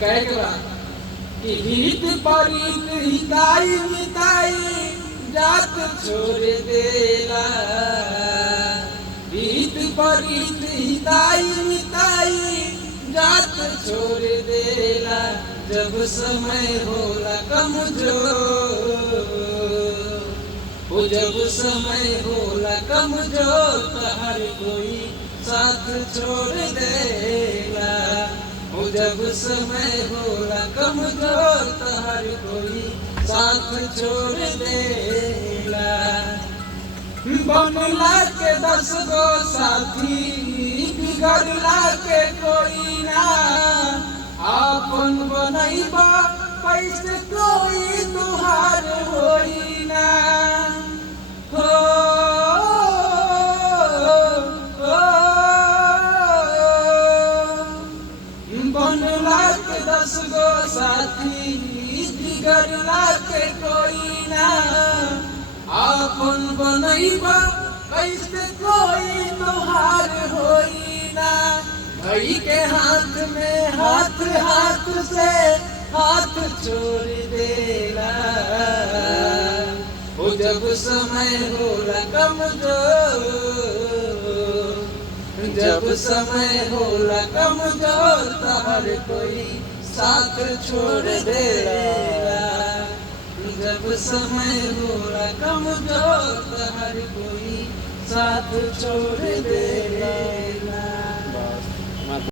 कहे के बा कि हित परित हिताई मिताई जात छोड़ देला। हित परित हिताई मिताई जात छोड़ देला। जब समय होला कमजोर, जब समय होला कमजोर तो हर कोई साथ छोड़ देला। जब समय होला कमजोर तो हर कोई साथ छोड़ देला। बनला के 10 गो साथी बिगड़ला के कोई ना। आपन बनैबा कैसे कोई तुहार होई ना। हो बनला के 10 गो साथी बिगड़ला के कोई ना। आपन बनैबा कैसे कोई तुहार होई ना। भाई के हाथ में हाथ हाथ से हाथ छोड़ देला। जब समय होला कमजोर, जब समय होला कमजोर तो हर कोई साथ छोड़ देला। जब समय होला कमजोर तो हर कोई साथ छोड़ दे।